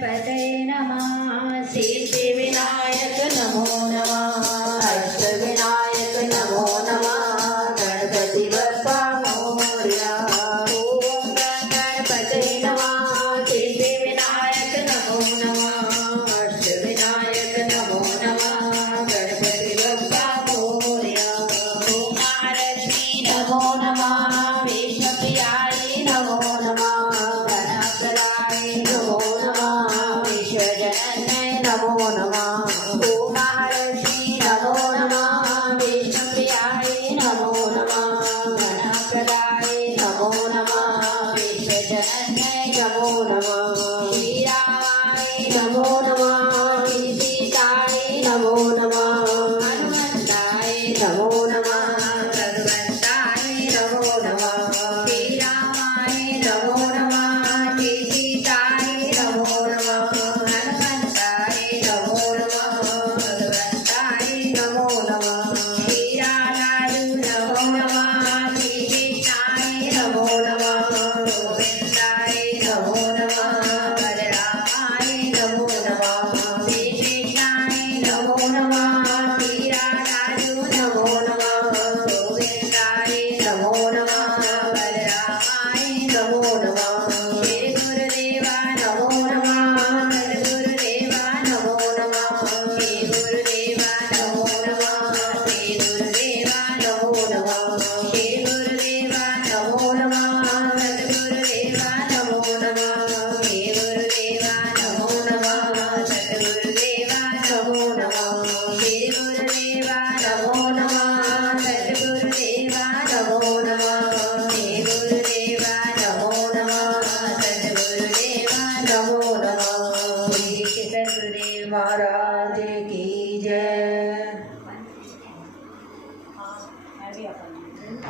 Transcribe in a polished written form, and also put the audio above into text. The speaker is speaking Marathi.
गणपतये नमः। सिद्धिविनायक नमो नमः। अष्टविनायक नमो नमः। गणपती बाप्पा मोरया। ओम गणपतये नमः। सिद्धिविनायक नमो नमः। अष्टविनायक नमो नमः। गणपती बाप्पा मोरया। ओम महालक्ष्मी नमो नमः। विष्णुप्रियाय नमो नमः। गणप्रदाय नमो नमः। विश्वजनन्यै नमो नमः। ओम महालक्ष्मी नमो नमः। विष्णुप्रियाय नमो नमः। गणप्रदाय नमो नमः। विश्वजनन्यै नमो नमः। श्रीरामाय नमो नमः। सीताय नमो नमः। हनुमन्ताय नमो नमः। भगवन्ताय नमो नमः। श्रीरामाय नमो नमः। सीताय नमो नमः। हनुमन्ताय नमो नमः। भगवन्ताय नमो नमः। श्रीरामाय नमो नमः। श्रीकृष्णाय नमो नमः। गोविन्दाय नमो नमः। बलरामाय नमो नमः। श्रीकृष्णाय नमो नमः। श्रीराधाय नमो नमः। गोविन्दाय नमो नमः। बलरामाय नमो नमः। श्री गुरुदेवा नमो नमः। सद्गुरुदेवा नमो नमः। श्री गुरुदेवा नमो नमः। श्री गुरुदेवा नमो नमः। श्री गुरुदेवा नमो नमः। सद्गुरुदेवा नमो नमः। श्री गुरुदेवा नमो नमः। सद्गुरुदेवा नमो नमः। श्री गुरुदेवा नमो नमः। सद्गुरुदेवा नमो नमः। श्री गुरुदेवा नमो नमः। सद्गुरुदेवा नमो नमः। श्री सद्गुरुदेव महाराज की जय।